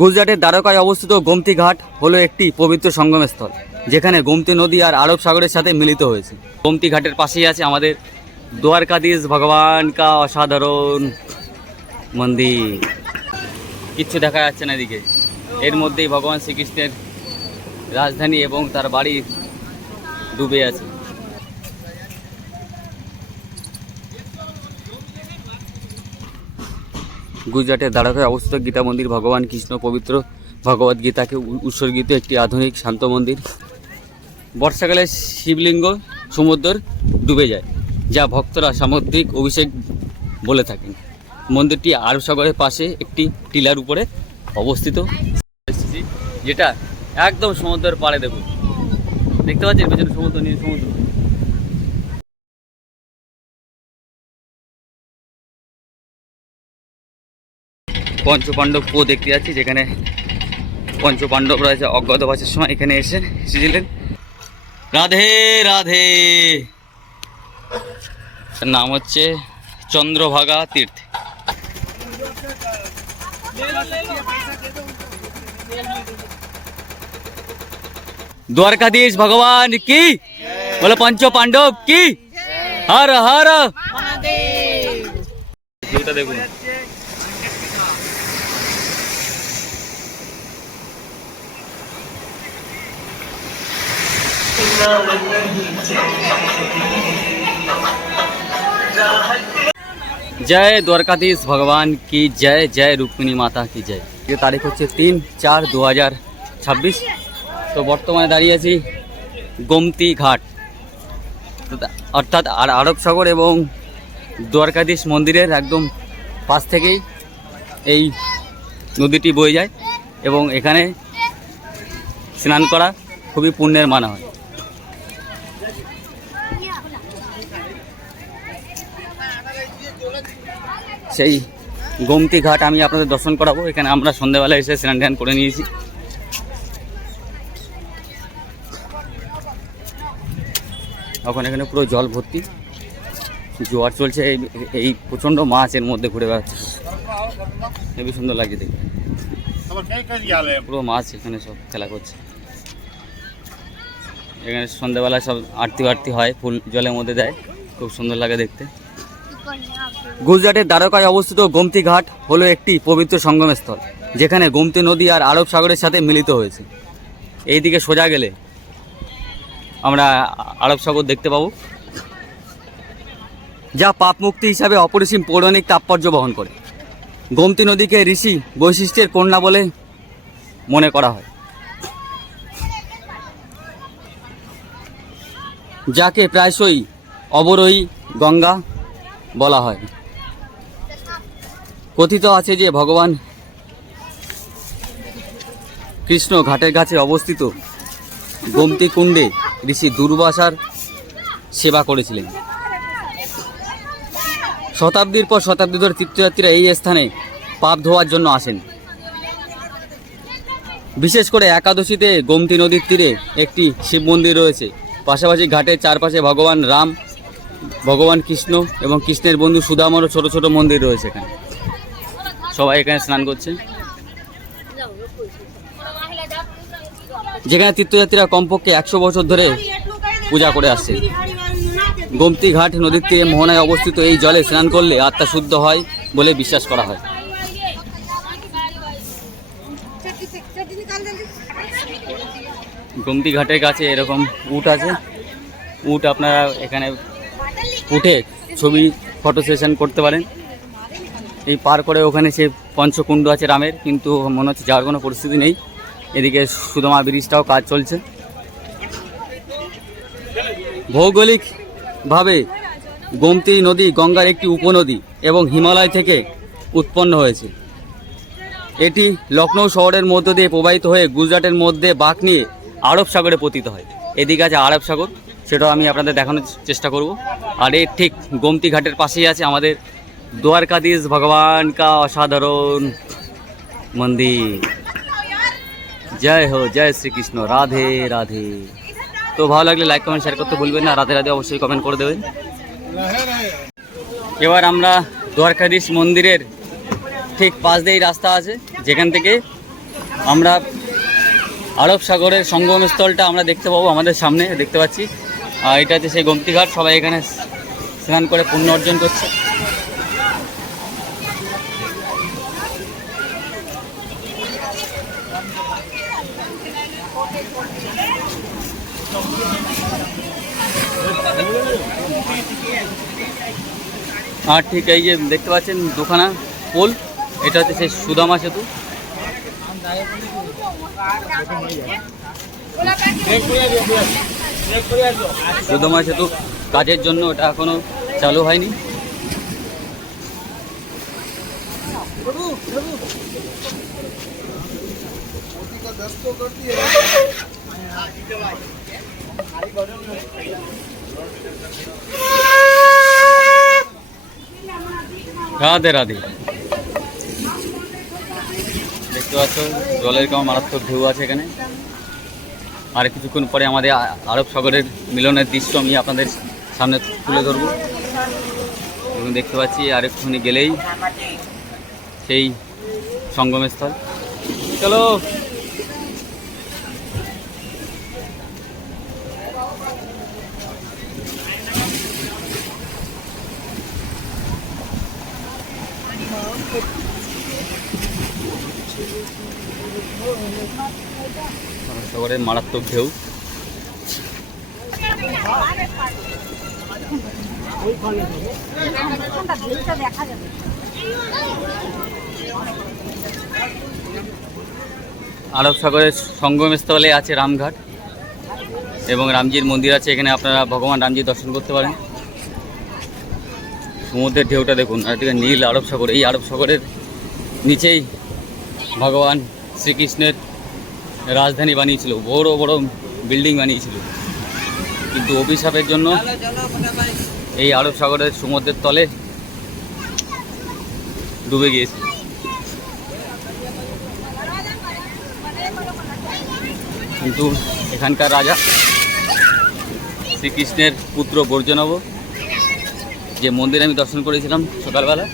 গুজরাটের দ্বারকায় অবস্থিত গোমতী ঘাট হলো একটি পবিত্র সঙ্গমস্থল, যেখানে গোমতী নদী আর আরব সাগরের সাথে মিলিত হয়েছে। গোমতী ঘাটের পাশেই আছে আমাদের দ্বারকাধীশ ভগবান কা অসাধারণ মন্দির। কিচ্ছু দেখা যাচ্ছে না এদিকে, এর মধ্যেই ভগবান শ্রীকৃষ্ণের রাজধানী এবং তার বাড়ি ডুবে আছে। গুজরাটের দ্বারকায় অবস্থিত গীতা মন্দির ভগবান কৃষ্ণ পবিত্র ভগবদ গীতাকে উৎসর্গিত একটি আধুনিক শান্ত মন্দির। বর্ষাকালে শিবলিঙ্গ সমুদ্র ডুবে যায়, যা ভক্তরা সামুদ্রিক অভিষেক বলে থাকেন। মন্দিরটি আরব সাগরের পাশে একটি টিলার উপরে অবস্থিত, যেটা একদম সমুদ্রের পাড়ে। দেখতে পাচ্ছেন পেছনে সমুদ্র, নীল সমুদ্র। পঞ্চপাণ্ডব কুয়ো দেখতে যাচ্ছি, যেখানে পঞ্চপাণ্ডবরা অজ্ঞাতবাসের সময় এখানে এসেছিলেন। রাধে রাধে। নাম হচ্ছে চন্দ্রভাগা তীর্থ। द्वारकाधीश भगवान की बोलो, पंचो पांडव की हर हर महादेव। देखो जय द्वारकाधीश भगवान की जय, जय रुक्मिणी माता की जय। ये तारीख হচ্ছে 3/4/2026। তো বর্তমানে দাঁড়িয়ে আছি গোমতী ঘাট, অর্থাৎ আরব সাগর এবং দ্বারকাধীশ মন্দিরের একদম পাশ থেকেই এই নদীটি বয়ে যায় এবং এখানে স্নান করা খুবই পুণ্যের মানা হয়। সেই গোমতী ঘাট আমি আপনাদের দর্শন করাবো। এখানে আমরা সন্ধ্যাবেলা এসে স্নান টান করে নিয়েছি। এখন এখানে পুরো জল ভর্তি, জোয়ার চলছে, এই প্রচণ্ড মাছ এর মধ্যে ঘুরে বেড়াচ্ছে, খুবই সুন্দর লাগছে দেখতে। পুরো মাছ এখানে সব খেলা করছে। এখানে সন্ধ্যাবেলা সব আরতি হয়, ফুল জলের মধ্যে দেয়, খুব সুন্দর লাগে দেখতে। গুজরাটের দ্বারকায় অবস্থিত গোমতী ঘাট হলো একটি পবিত্র সঙ্গমস্থল, যেখানে গোমতী নদী আর আরব সাগরের সাথে মিলিত হয়েছে। এইদিকে সোজা গেলে আমরা আরব সাগর দেখতে পাবো, যা পাপ মুক্তি হিসাবে অপরিসীম পৌরাণিক তাৎপর্য বহন করে। গোমতী নদীকে ঋষি বৈশিষ্ট্যের কন্যা বলে মনে করা হয়, যাকে প্রায়শই অবরোহী গঙ্গা বলা হয়। কথিত আছে যে ভগবান কৃষ্ণ ঘাটের কাছে অবস্থিত গোমতী কুণ্ডে ঋষি দুর্বাসার সেবা করেছিলেন। শতাব্দীর পর শতাব্দী ধরে তীর্থযাত্রীরা এই স্থানে পাপ ধোয়ার জন্য আসেন। বিশেষ করে একাদশীতে গোমতী নদীর তীরে একটি শিব মন্দির রয়েছে। পাশাপাশি ঘাটের চারপাশে ভগবান রাম, ভগবান কৃষ্ণ এবং কৃষ্ণের বন্ধু সুদামারও ছোট ছোট মন্দির রয়েছে। এখানে সবাই এখানে স্নান করছে, যেখানে তীর্থযাত্রীরা কমপক্ষে 100 বছর ধরে পূজা করে আসছে। গোমতী ঘাট নদীর তীরে মোহনায় অবস্থিত এই জলে স্নান করলে আত্মা শুদ্ধ হয় বলে বিশ্বাস করা হয়। গোমতী ঘাটের কাছে এরকম উট আছে, উট আপনারা এখানে উঠে ছবি ফটো সেশন করতে পারেন। এই পার করে ওখানে সে পঞ্চকুণ্ড আছে রামের, কিন্তু মনে হচ্ছে যাওয়ার কোনো পরিস্থিতি নেই। এদিকে সুদামা ব্রিজটাও কাজ চলছে। ভৌগোলিকভাবে গোমতী নদী গঙ্গার একটি উপনদী এবং হিমালয় থেকে উৎপন্ন হয়েছে। এটি লখনৌ শহরের মধ্য দিয়ে প্রবাহিত হয়ে গুজরাটের মধ্যে বাঁক নিয়ে আরব সাগরে পতিত হয়। এদিকে আছে আরব সাগর, সেটাও আমি আপনাদের দেখানোর চেষ্টা করব। আর এর ঠিক গোমতী ঘাটের পাশেই আছে আমাদের দ্বারকাধীশ ভগবান কা অসাধারণ মন্দির। জয় হো, জয় শ্রীকৃষ্ণ, রাধে রাধে। তো ভালো লাগলে লাইক কমেন্ট শেয়ার করতে ভুলবেন না, রাধে রাধে অবশ্যই কমেন্ট করে দেবেন। এবার আমরা দ্বারকাধীশ মন্দিরের ঠিক পাশ দিয়েই রাস্তা আছে, যেখান থেকে আমরা আরব সাগরের সঙ্গমস্থলটা আমরা দেখতে পাবো। আমাদের সামনে দেখতে পাচ্ছি, আর এটা হচ্ছে সেই গোমতী ঘাট। সবাই এখানে স্নান করে পুণ্য অর্জন করছে। আর ঠিক এই যে দেখতে পাচ্ছেন দুখানা পোল, এটা হচ্ছে সেই সুদামা সেতু। সুদামা সেতু কাজের জন্য ওটা এখনো চালু হয়নি। রাধে রাধে। দেখতে পাচ্ছ জলের কেমন মারাত্মক ঢেউ আছে এখানে। আর কিছুক্ষণ পরে আমাদের আরব সাগরের মিলনের দৃশ্য আমি আপনাদের সামনে তুলে ধরব। এবং দেখতে পাচ্ছি আরেকটুখানি গেলেই সেই সঙ্গমস্থল। চলো সাগরের মারাত্মক ঢেউ। আরব সাগরের সঙ্গমস্থলে আছে রামঘাট এবং রামজির মন্দির আছে। এখানে আপনারা ভগবান রামজির দর্শন করতে পারেন। সমুদ্রের ঢেউটা দেখুন, আর এদিকে নীল আরব সাগর। এই আরব সাগরের নিচেই ভগবান শ্রীকৃষ্ণের রাজধানী বানিয়েছিল, বড় বড় বিল্ডিং বানিয়েছিল, কিন্তু অভিশাপের জন্য এই আরব সাগরের সমুদ্রের তলে ডুবে গিয়েছে। কিন্তু এখানকার রাজা শ্রীকৃষ্ণের পুত্র বর্জনব, যে মন্দির আমি দর্শন করেছিলাম সকালবেলা,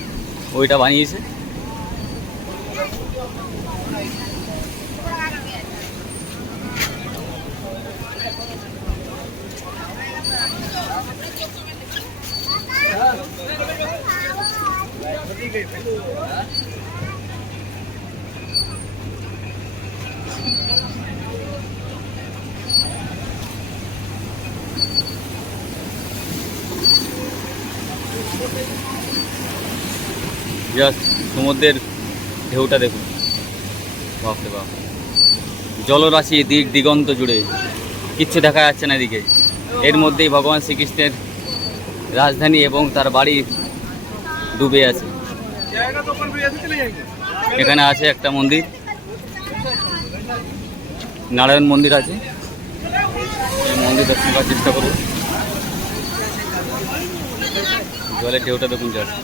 ওইটা বানিয়েছে। জাস্ট সমুদ্রের ঢেউটা দেখুন, বাপরে বাপ। জলরাশি দিক দিগন্ত জুড়ে, কিচ্ছু দেখা যাচ্ছে না এদিকে। এর মধ্যেই ভগবান শ্রীকৃষ্ণের রাজধানী এবং তার বাড়ি ডুবে আছে। এখানে আছে একটা মন্দির, নারায়ণ মন্দির আছে। এই মন্দির দর্শন করার চেষ্টা করব। জলের ঢেউটা দেখুন জাস্ট।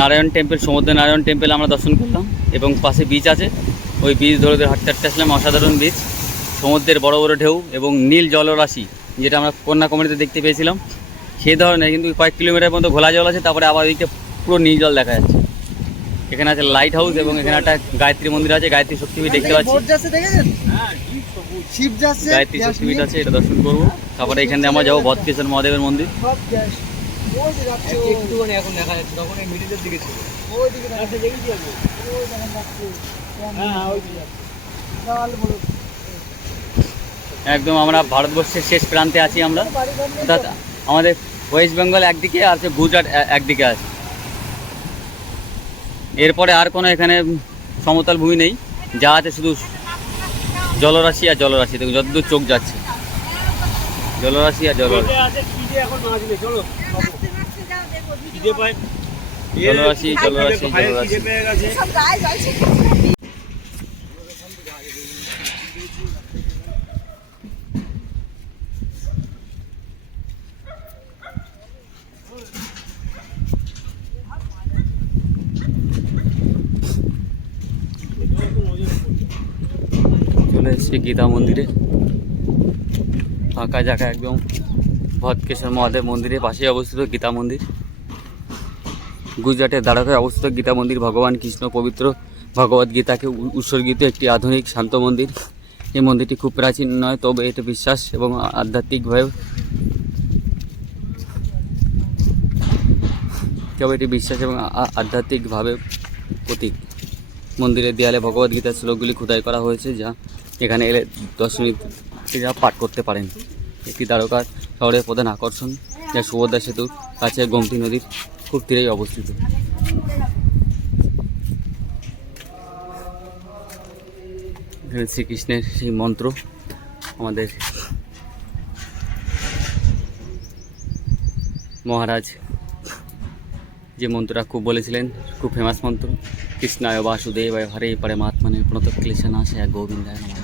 নারায়ণ টেম্পল, সমুদ্র নারায়ণ টেম্পল আমরা দর্শন করলাম এবং পাশে বিচ আছে। ওই বিচ ধরে ধরে হাঁটতে হাঁটতে আসলাম। অসাধারণ বিচ, সমুদ্রের বড় বড় ঢেউ এবং নীল জলরাশি, যেটা আমরা কন্যাকুমারীতে দেখতে পেয়েছিলাম সেই ধরনের, কিন্তু কয়েক কিলোমিটার মতো ঘোলা জল আছে। তারপরে আবার ওইদিকে পুরো নীল জল দেখা যাচ্ছে। এখানে আছে লাইট হাউস এবং এখানে একটা গায়ত্রী মন্দির আছে, গায়ত্রী শক্তিপীঠ দেখতে পাচ্ছি। গায়ত্রী শক্তিপীঠ আছে, এটা দর্শন করবো। তারপরে এখানে আমরা যাবো বদ্রেশ্বর মহাদেবের মন্দির। এখন দেখা যাচ্ছে, তখন এই মিডিলের দিকে ছিল। একদম আমরা ভারতবর্ষের শেষ প্রান্তে আছি আমরা, অর্থাৎ আমাদের ওয়েস্ট বেঙ্গল একদিকে আর গুজরাট একদিকে আছে। এরপরে আর কোনো এখানে সমতল ভূমি নেই, যা আছে শুধু জলরাশি আর জলরাশি। দেখুন যতদূর চোখ যাচ্ছে, জলরাশি আর জলরাশি, জলরাশি জলরাশি জলরাশি। চলে এসেছি গীতা মন্দিরে, ফাঁকা জায়গা একদম। ভটকেশ্বর মহাদেব মন্দিরের পাশেই অবস্থিত গীতা মন্দির। গুজরাটের দ্বারকায় অবস্থিত গীতা মন্দির ভগবান কৃষ্ণ পবিত্র ভগবদ গীতাকে উৎসর্গিত একটি আধুনিক শান্ত মন্দির। এই মন্দিরটি খুব প্রাচীন নয়, তবে এটি বিশ্বাস এবং আধ্যাত্মিকভাবে আধ্যাত্মিকভাবে প্রতীক। মন্দিরের দেয়ালে ভগবদ গীতার শ্লোকগুলি খোদাই করা হয়েছে, যা এখানে এলে দর্শনার্থীরা পাঠ করতে পারেন। একটি দ্বারকা শহরের প্রধান আকর্ষণ, যা সুভদ্রা সেতুর কাছে গোমতী নদীর খুব তীরেই অবস্থিত। শ্রীকৃষ্ণের সেই মন্ত্র, আমাদের মহারাজ যে মন্ত্রটা খুব বলেছিলেন, খুব ফেমাস মন্ত্র, কৃষ্ণায় বাসুদেবায় হরে পরমাত্মনে প্রণত ক্লেশনাশায় গোবিন্দায় নমঃ।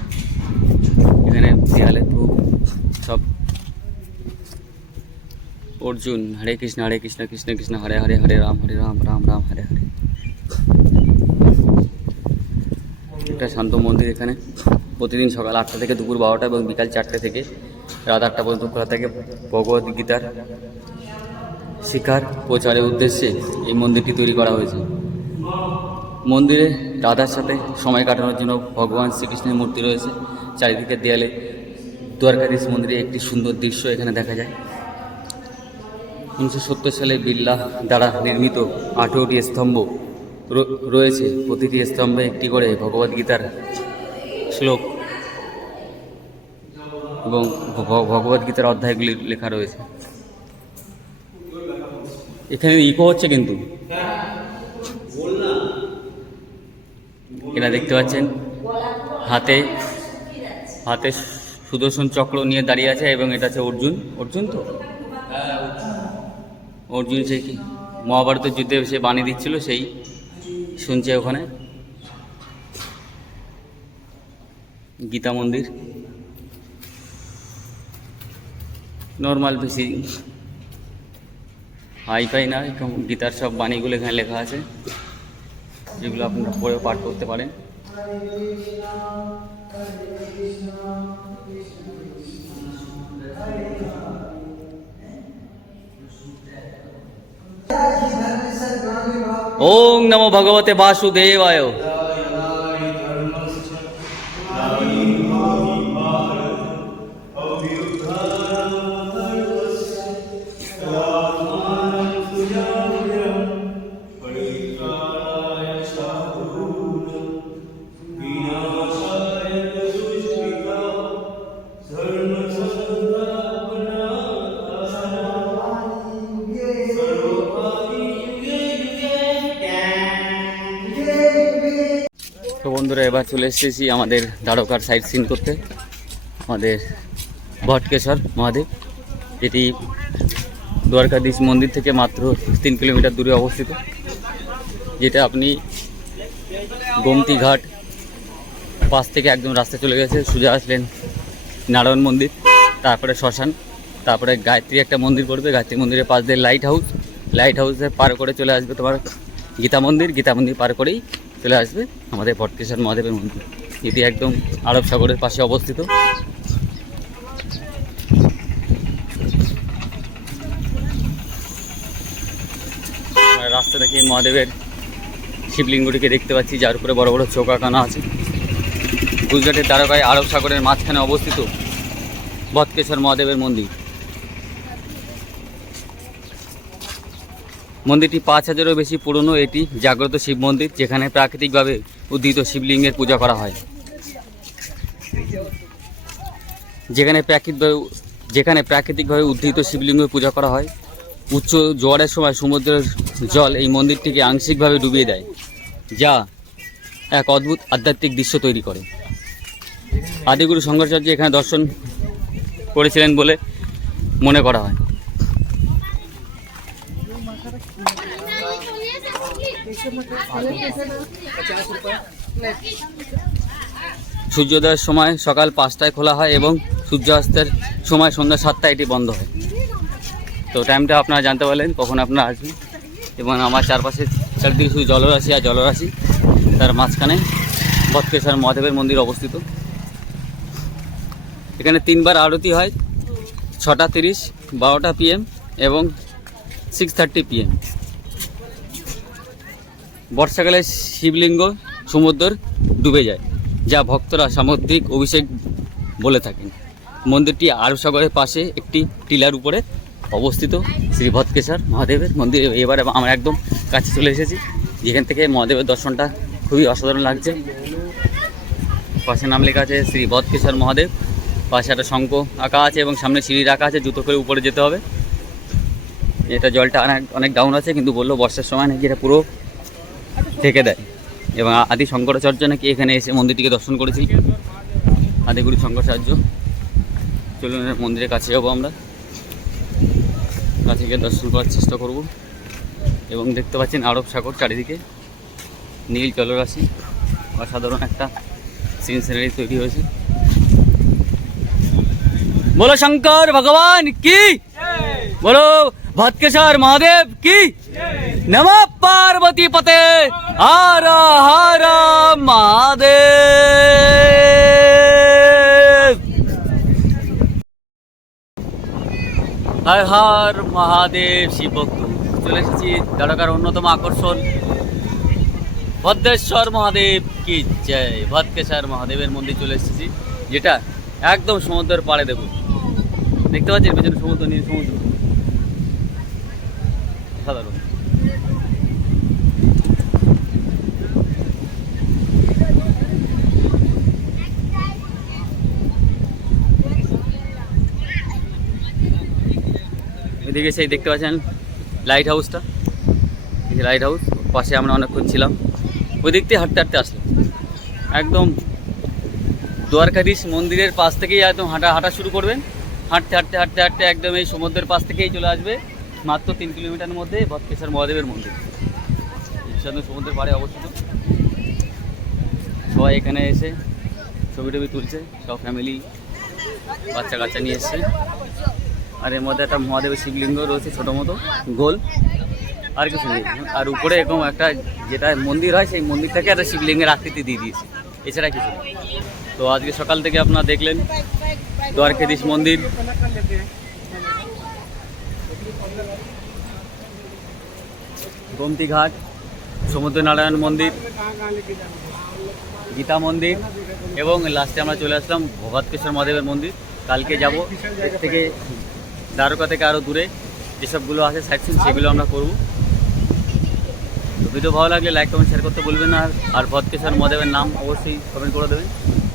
এখানে দেয়ালে খুব সব অর্জুন হরে কৃষ্ণ কৃষ্ণ কৃষ্ণ হরে হরে, হরে রাম রাম রাম হরে হরে। একটা শান্ত মন্দির। এখানে প্রতিদিন সকাল 8টা থেকে দুপুর 12টা এবং বিকাল 4টে থেকে রাত 8টা পর্যন্ত খোলা থাকে। ভগবদ গীতার শিক্ষার প্রচারের উদ্দেশ্যে এই মন্দিরটি তৈরি করা হয়েছে। মন্দিরে রাধার সাথে সময় কাটানোর জন্য ভগবান শ্রীকৃষ্ণের মূর্তি রয়েছে। চারিদিকের দেয়ালে দ্বারকাধীশ মন্দিরে একটি সুন্দর দৃশ্য এখানে দেখা যায়। 1970 সালে বিড়লা দ্বারা নির্মিত 18টি স্তম্ভ রয়েছে। প্রতিটি স্তম্ভে একটি করে ভগবদ্গীতার শ্লোক এবং ভগবদ্গীতার অধ্যায়গুলি লেখা রয়েছে। এখানে ইকো হচ্ছে কিন্তু, এরা দেখতে পাচ্ছেন হাতে সুদর্শন চক্র নিয়ে দাঁড়িয়ে আছে এবং এটা হচ্ছে অর্জুন তো অর্জুন সেই কি মহাভারতের যুদ্ধে সে বাণী দিচ্ছিল, সেই শুনছে ওখানে। গীতা মন্দির নর্মাল, বেশি হাইফাই না, গীতার সব বাণীগুলো এখানে লেখা আছে, যেগুলো আপনারা পড়েও পাঠ করতে পারেন। ওম নমো ভগবতে বাসুদেবায়। তো বন্ধুরা, এবার চলে এসেছি আমাদের দ্বারকার সাইট সিন করতে, আমাদের ভটকেশ্বর মহাদেব, যেটি দ্বারকাধীশ মন্দির থেকে মাত্র 3 কিলোমিটার দূরে অবস্থিত। যেটা আপনি গোমতী ঘাট পাশ থেকে একদম রাস্তা চলে গেছে, সোজা আসলেন নারায়ণ মন্দির, তারপরে শ্মশান, তারপরে গায়ত্রী একটা মন্দির পড়বে, গায়ত্রী মন্দিরের পাশ দিয়ে লাইট হাউসে পার করে চলে আসবে তোমার গীতা মন্দির পার করেই চলে আসবে আমাদের ভটকেশ্বর মহাদেবের মন্দির, যেটি একদম আরব সাগরের পাশে অবস্থিত। রাস্তা থেকে মহাদেবের শিবলিঙ্গটিকে দেখতে পাচ্ছি, যার উপরে বড় বড় চোখ আঁকানো আছে। গুজরাটের দ্বারকায় আরব সাগরের মাঝখানে অবস্থিত ভটকেশ্বর মহাদেবের মন্দির। মন্দিরটি 5000-এরও বেশি পুরনো। এটি জাগ্রত শিব মন্দির, যেখানে প্রাকৃতিকভাবে উদ্ভিত শিবলিঙ্গের পূজা করা হয়। যেখানে প্রাকৃতিকভাবে উদ্ভিত শিবলিঙ্গের পূজা করা হয়। উচ্চ জোয়ারের সময় সমুদ্রের জল এই মন্দিরটিকে আংশিকভাবে ডুবিয়ে দেয়, যা এক অদ্ভুত আধ্যাত্মিক দৃশ্য তৈরি করে। আদিগুরু শঙ্করাচার্য এখানে দর্শন করেছিলেন বলে মনে করা হয়। সূর্যোদয়ের সময় সকাল 5টায় খোলা হয় এবং সূর্যাস্তের সময় সন্ধ্যা 7টায় এটি বন্ধ হয়। তো টাইমটা আপনারা জানতে পারলেন কখন আপনারা আসবেন। এবং আমার চারদিকে শুধু জলরাশি আর জলরাশি, তার মাঝখানে ভটকেশ্বর মহাদেবের মন্দির অবস্থিত। এখানে 3বার আরতি হয়, 6:30, 12টা PM এবং 6:30 PM। বর্ষাকালে শিবলিঙ্গ সমুদ্র ডুবে যায়, যা ভক্তরা সামুদ্রিক অভিষেক বলে থাকেন। মন্দিরটি আরব সাগরের পাশে একটি টিলার উপরে অবস্থিত শ্রী ভৎকেশ্বর মহাদেবের মন্দির। এবার আমরা একদম কাছে চলে এসেছি, যেখান থেকে মহাদেবের দর্শনটা খুবই অসাধারণ লাগছে। পাশে নাম লেখা আছে শ্রী ভৎকেশ্বর মহাদেব, পাশে একটা শঙ্খ আঁকা আছে এবং সামনে সিঁড়ি রাখা আছে, জুতো করে উপরে যেতে হবে। এটা জলটা অনেক ডাউন আছে, কিন্তু বললো বর্ষার সময় নাকি এটা পুরো থেকে দেয়। এবং আদি শঙ্করাচার্য নাকি এখানে এসে মন্দিরটিকে দর্শন করেছি, আদিগুরু শঙ্করাচার্য। চলুন মন্দিরের কাছে যাবো, আমরা কাছে গিয়ে দর্শন করার চেষ্টা করব। এবং দেখতে পাচ্ছেন আরব সাগর, চারিদিকে নীল জলরাশি, অসাধারণ একটা সিন সিনারি তৈরি হয়েছে। बोलो शंकर भगवान की, बोलो भटकेश्वर महादेव की, नमः पार्वती पते हर हर महादेव। हर हर महादेव। शिव भक्त চলে এসেছি দ্বারকার অন্যতম আকর্ষণ ভদ্রেশ্বর মহাদেব কি জয়। ভটকেশ্বর মহাদেবের মন্দির চলে এসেছি, যেটা একদম সমুদ্রের পাড়ে। দেখতে পাচ্ছেন পেছনে সমুদ্র, নীল সমুদ্র, সাধারণ। এদিকে সেই দেখতে পাচ্ছেন লাইট হাউসটা, এই যে লাইট হাউস, পাশে আমরা অনেকক্ষণ ছিলাম। ওই দিক থেকে হাঁটতে হাঁটতে আসলাম, একদম দ্বারকাধীশ মন্দিরের পাশ থেকেই একদম হাঁটা শুরু করবেন। হাঁটতে হাঁটতে হাঁটতে হাঁটতে একদম এই সমুদ্রের পাশ থেকেই চলে আসবে, মাত্র 3 কিলোমিটারের মধ্যে ভটকেশ্বর মহাদেবের মন্দির। সমুদ্রের পাড়ে অবস্থিত। সবাই এখানে এসে ছবি টবি তুলছে, সব ফ্যামিলি বাচ্চা কাচ্চা নিয়ে এসছে। আর এর মধ্যে একটা মহাদেবের শিবলিঙ্গ রয়েছে, ছোটো মতো গোল, আর কিছু নেই। আর উপরে এরকম একটা যেটা মন্দির হয়, সেই মন্দিরটাকে একটা শিবলিঙ্গের আকৃতি দিয়ে দিয়েছে, এছাড়া কিছু নেই। তো আজকে সকাল থেকে আপনারা দেখলেন দ্বারকাধীশ মন্দির, গোমতী ঘাট, সমুদ্রনারায়ণ মন্দির, গীতা মন্দির এবং লাস্টে আমরা চলে আসলাম ভটকেশ্বর মহাদেবের মন্দির। কালকে যাব এর থেকে দ্বারকা থেকে আরও দূরে যেসবগুলো আছে সাইট সিন, সেগুলো আমরা করব। তো ভিডিও ভালো লাগলে লাইক কমেন্ট শেয়ার করতে বলবেন না। আর ভটকেশ্বর মহাদেবের নাম অবশ্যই কমেন্ট করে দেবেন।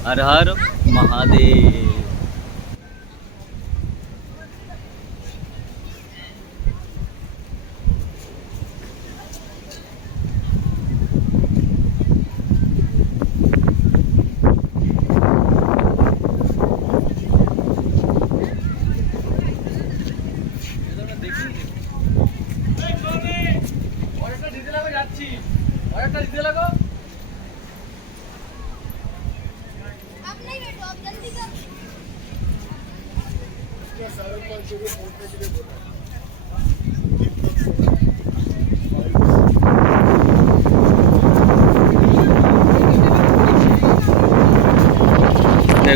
হর হর মহাদেব।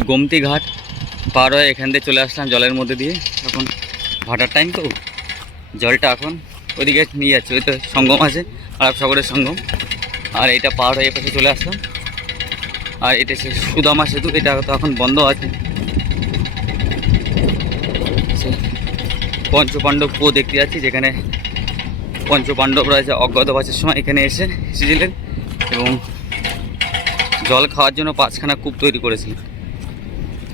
গোমতী ঘাট পার হয়ে এখান থেকে চলে আসলাম জলের মধ্যে দিয়ে। এখন ভাটার টাইম তো, জলটা এখন ওইদিকে নিয়ে যাচ্ছে, ওই তো সঙ্গম আছে, আরব সাগরের সঙ্গম। আর এইটা পার হয়ে এপাশে চলে আসলাম। আর এটা সুদামা সেতু, এটা তো এখন বন্ধ আছে। পঞ্চপাণ্ডব কুয়ো দেখতে যাচ্ছি, যেখানে পঞ্চপাণ্ডবরা যে অজ্ঞাতবাসের সময় এখানে এসেছিলেন এবং জল খাওয়ার জন্য 5খানা কূপ তৈরি করেছিলেন।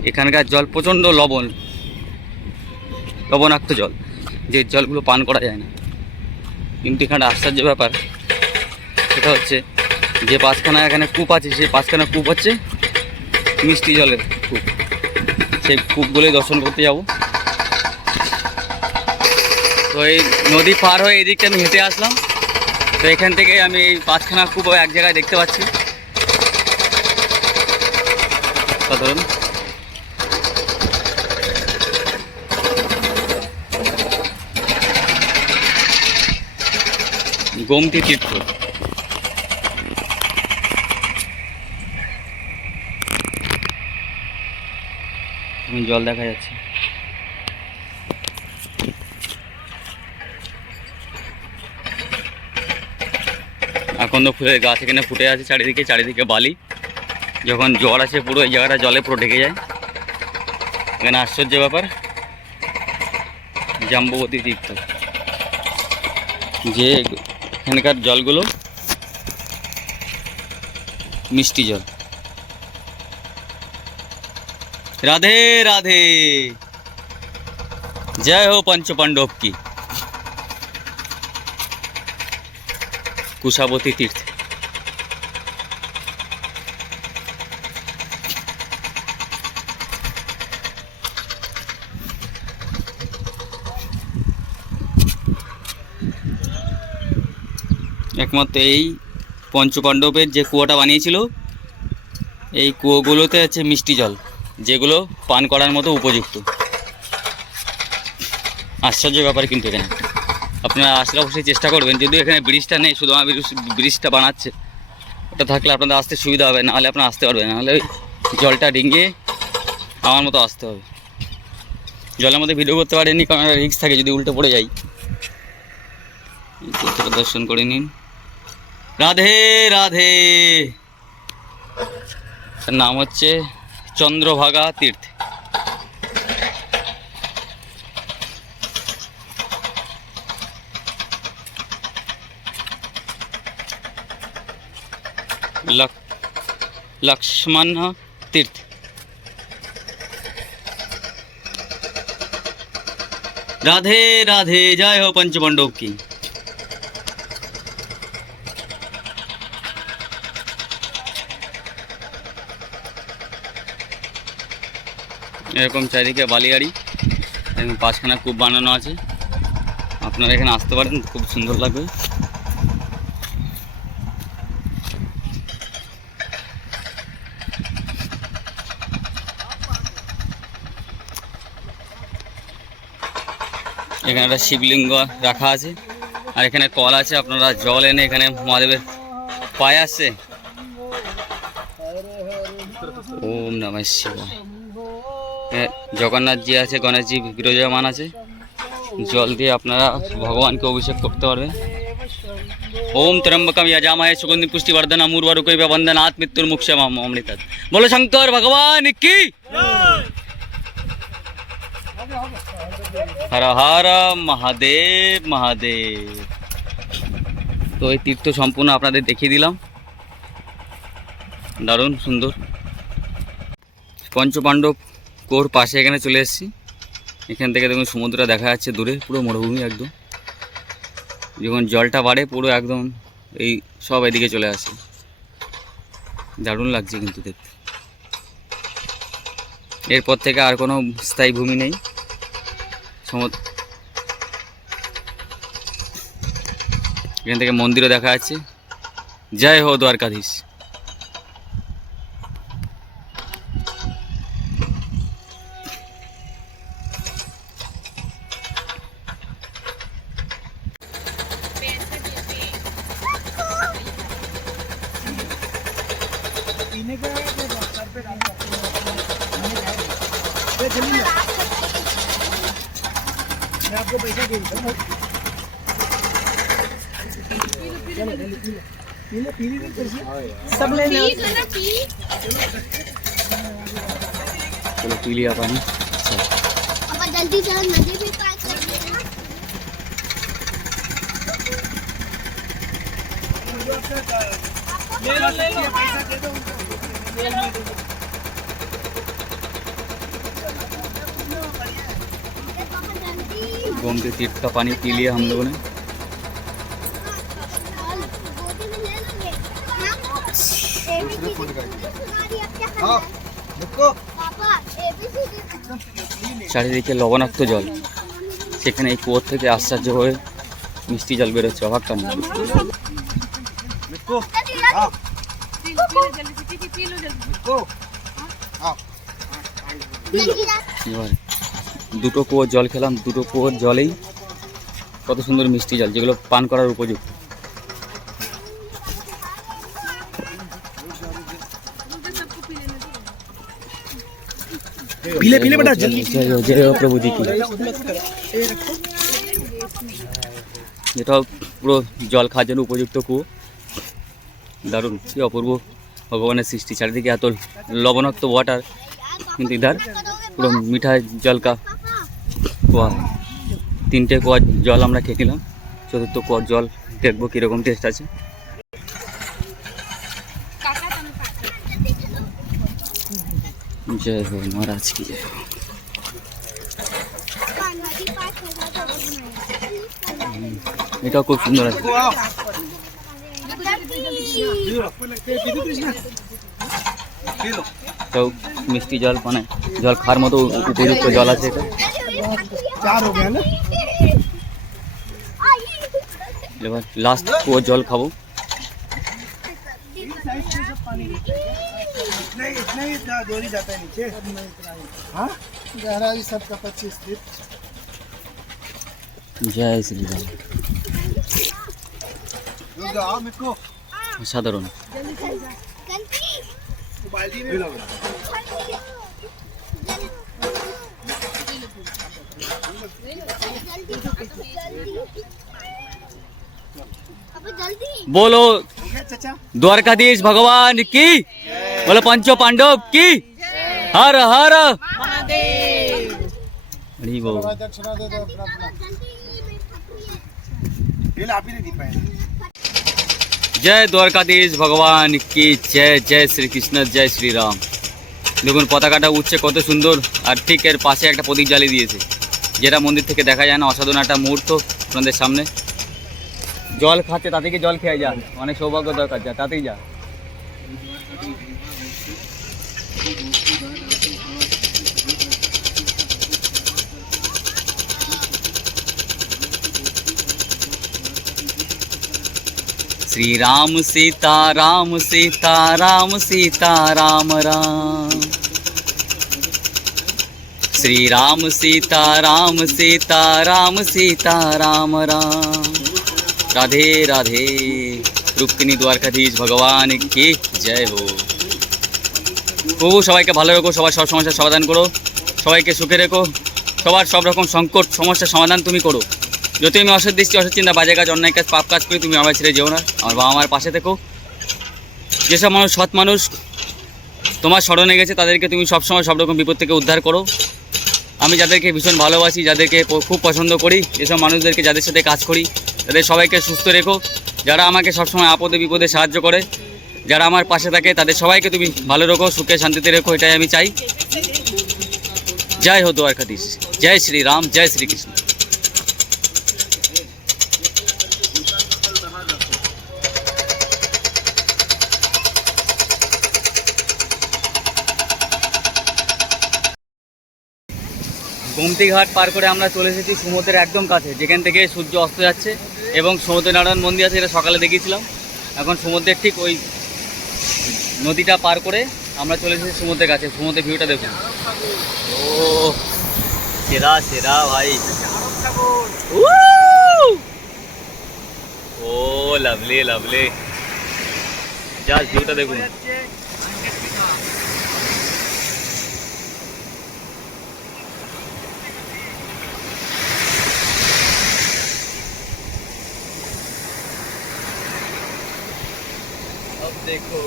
এখানকার জল প্রচণ্ড লবণাক্ত জল, যে জলগুলো পান করা যায় না। কিন্তু এখানে আশ্চর্য ব্যাপার, সেটা হচ্ছে যে 5খানা এখানে কূপ আছে, সেই 5খানা কূপ হচ্ছে মিষ্টি জলের কূপ। সেই কূপগুলোই দর্শন করতে যাব। তো এই নদী পার হয়ে এই দিকটা আমি হেঁটে আসলাম। তো এখান থেকে আমি এই 5খানা কূপ এক জায়গায় দেখতে পাচ্ছি, সাধারণ। গোমতী তীর্থ। জল দেখা যাচ্ছে। এখন তো ফুলের গাছ এখানে ফুটে আছে চারিদিকে, চারিদিকে বালি। যখন জল আসে পুরো এই জায়গাটা জলে পুরো ঢেকে যায়। এখানে আশ্চর্য ব্যাপার, জাম্বুবতী তীর্থ, যে এখানকার জলগুলো মিষ্টি জল। রাধে রাধে, জয় হো पंच पांडव की। कुशावती तीर्थ। একমাত্র এই পঞ্চপাণ্ডবের যে কুয়োটা বানিয়েছিল, এই কুয়োগুলোতে আছে মিষ্টি জল, যেগুলো পান করার মতো উপযুক্ত। আশ্চর্য ব্যাপার কিন্তু এখানে আপনারা আসলে অবশ্যই চেষ্টা করবেন। যদিও এখানে ব্রিজটা নেই, শুধু আমার ব্রিজটা বানাচ্ছে, ওটা থাকলে আপনাদের আসতে সুবিধা হবে, নাহলে আপনারা আসতে পারবেন, নাহলে ওই জলটা ডিঙ্গিয়ে আমার মতো আসতে হবে। জলের মধ্যে ভিডিও করতে পারেনি কারণ রিস্ক থাকে যদি উল্টে পড়ে যাই। দর্শন করে নিন। রাধে রাধে। তার নাম হচ্ছে চন্দ্রভাগা তীর্থ। लक्ष्मण तीर्थ। राधे राधे, जय हो पंच पांडव की। এরকম চারিদিকে বালিয়াড়ি, এরকম 5খানা কূপ বানানো আছে। আপনারা এখানে আসতে পারেন, খুব সুন্দর লাগবে। এখানে একটা শিবলিঙ্গ রাখা আছে, আর এখানে কল আছে। আপনারা জল এনে এখানে মহাদেবের পায়ে আসছে। ওম নমঃ শিবায়। জগন্নাথজি আছে, গণেশজি বিরাজমান আছে। জল দিয়ে আপনারা ভগবানকে অভিষেক করতে পারবেন। ओम त्र्यंबकम यजामहे सुगंधि पुष्टिवर्धनम उर्वारुकैव वंदनात् मृत्युर्मुक्षयम् अमृतम्। बोलो शंकर भगवान की। हर हर महादेव महादेव। তো এই তীর্থ সম্পূর্ণ আপনাদের দেখিয়ে দিলাম, দারুণ সুন্দর। পঞ্চপাণ্ডব কোর পাশে এখানে চলে এসেছি। এখান থেকে দেখুন সমুদ্রটা দেখা যাচ্ছে দূরে, পুরো মরুভূমি একদম। যখন জলটা বাড়ে পুরো একদম এই সব এদিকে চলে আসে, দারুণ লাগছে কিন্তু দেখতে। এরপর থেকে আর কোনো স্থায়ী ভূমি নেই। এখান থেকে মন্দিরও দেখা যাচ্ছে। জয় হো দ্বারকাধীশ। मैं आपको पैसा दे दूँ। सब लेना। चलो पी लिया पानी। अब जल्दी से नदी भी पार कर लेना। ले लो पैसा दे दो। गोमती तीर्थ का पानी पी लिया हम लोगों ने। চারিদিকে লবণাক্ত জল, সেখানে এই কুয়োর থেকে আশ্চর্য হয়ে মিষ্টি জল বেরোচ্ছে, অবাক কাণ্ড। এবার দুটো কুয়োর জল খেলাম, দুটো কুয়োর জলেই কত সুন্দর মিষ্টি জল, যেগুলো পান করার উপযুক্ত। पीले पीले बेटा जल्दी जय हो जय हो प्रभु जी की। এটাও পুরো জল খাওয়ার জন্য উপযুক্ত কুয়ো। দারুণ, কি অপূর্ব ভগবানের সৃষ্টি। চারিদিকে এত লবণাক্ত ওয়াটার, কিন্তু ইধার পুরো মিঠা জল কা কুয়া। 3টে কুয়ার জল আমরা খেয়ে নিলাম, 4র্থ কুয়ার জল দেখবো কীরকম টেস্ট আছে। জয় হো মহারাজ কি জয়। এটাও খুব সুন্দর আছে। এটাও মিষ্টি জল, মানে জল খাওয়ার মতো উপযুক্ত জল আছে এটা। 4 हो गया ना। এবার লাস্ট কুয়োর জল খাবো। इतना ही दूरी जाता है नीचे। हाँ गहराई सबका 25 फीट। জয় শ্রীরাম। সাধারণ बाल्टी में बोलो चाचा द्वारकाधीश भगवान की, बोलो पंचो पांडव की, हर हर हरि बोल। दक्षिणा दे दो अपना अपना। बिल आप ही नहीं दी पाए। जय द्वारकाधीश भगवान की जय। जय श्री कृष्ण, जय श्री राम। দেখুন পতাকাটা উঠছে কত সুন্দর, আর ঠিক এর পাশে একটা প্রদীপ জ্বালিয়ে দিয়েছে, যেটা মন্দির থেকে দেখা যায় না। অসাধারণ একটা মুহূর্ত আপনাদের সামনে। জল খাচ্ছে, তাদেরকে জল খেয়ে যা, অনেক সৌভাগ্য দরকার, যা তাতেই যা। श्री राम सीता राम सीता राम सीता राम राम। श्री राम सीता राम सीता राम सीता राम राम। राधे राधे। रुक्मिणी द्वारकाधीश भगवान की जय हो। প্রভু সবাইকে ভালো রেখো, সবার সব সমস্যার সমাধান করো, সবাইকে সুখে রেখো, সবার সব রকম সংকট সমস্যার সমাধান তুমি করো। যতই আমি অসৎ দৃষ্টি, অসৎ চিন্তা, বাজে কাজ, অন্যায় কাজ, পাপ কাজ করি, তুমি আমার ছেড়ে যেও না। আমার বাবা মার পাশে থেকো। যেসব মানুষ সৎ মানুষ তোমার স্মরণে গেছে, তাদেরকে তুমি সবসময় সব রকম বিপদ থেকে উদ্ধার করো। আমি যাদেরকে ভীষণ ভালোবাসি, যাদেরকে খুব পছন্দ করি, এসব মানুষদেরকে যাদের সাথে কাজ করি, তাদের সবাইকে সুস্থ রেখো। যারা আমাকে সবসময় আপদে বিপদে সাহায্য করে, যারা আমার পাশে থাকে, তাদের সবাইকে তুমি ভালো রেখো, সুখে শান্তিতে রেখো, এটাই আমি চাই। জয় হো দ্বারকাধীশ। জয় শ্রী রাম, জয় শ্রী কৃষ্ণ। গোমতী ঘাট পার করে আমরা চলে এসেছি সমুদ্রের একদম কাছে, যেখান থেকে সূর্য অস্ত যাচ্ছে, এবং সমুদ্রনারায়ণ মন্দির আছে, এটা সকালে দেখিয়েছিলাম। এখন সমুদ্রের ঠিক ওই নদীটা পার করে আমরা চলে এসেছি সমুদ্রের কাছে। সমুদ্রের ভিউটা দেখুন, ও সেরা সেরা ভাই। ও লাভলি লাভলি, জাস্ট ভিউটা দেখুন। अब देखो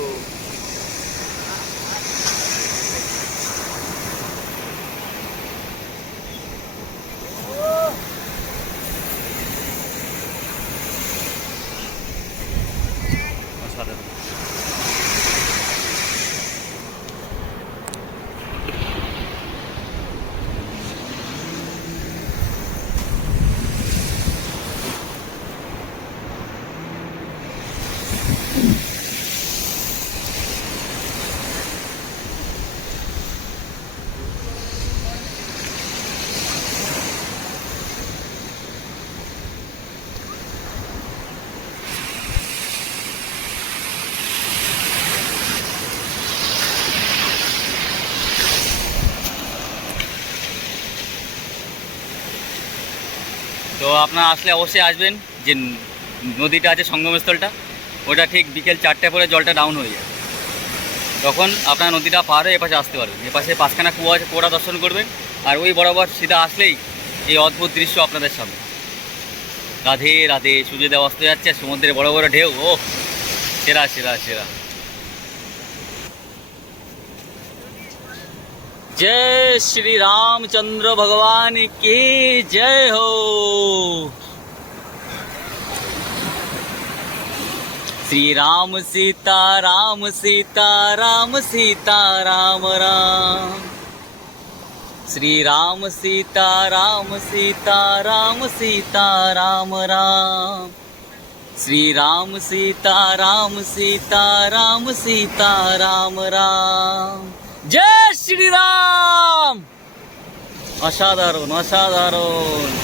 অসাধারণ। তো আপনারা আসলে অবশ্যই আসবেন, যে নদীটা আছে সঙ্গমস্থলটা, ওটা ঠিক বিকেল 4টে পরে জলটা ডাউন হয়ে যায়। তখন আপনার নদীটা পার হয়ে এপাশে আসতে পারবেন। এপাশে পাঁচখানা কুয়া আছে, কুয়াটা দর্শন করবেন। আর ওই বরাবর সিধা আসলেই এই অদ্ভুত দৃশ্য আপনাদের সামনে। রাধে রাধে, সূর্যোদয় অস্ত যাচ্ছে, সমুদ্রে বড় বড় ঢেউ। ও সেরা সেরা সেরা। जय श्री रामचंद्र भगवान की जय हो। श्री राम सीता राम सीता राम सीता राम राम। श्री राम सीता राम सीता राम सीता राम राम। श्री राम सीता राम सीता राम सीता राम राम। जय श्री राम। असाधारण असाधारण।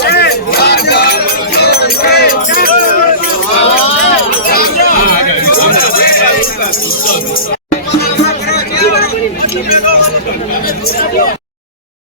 Hey!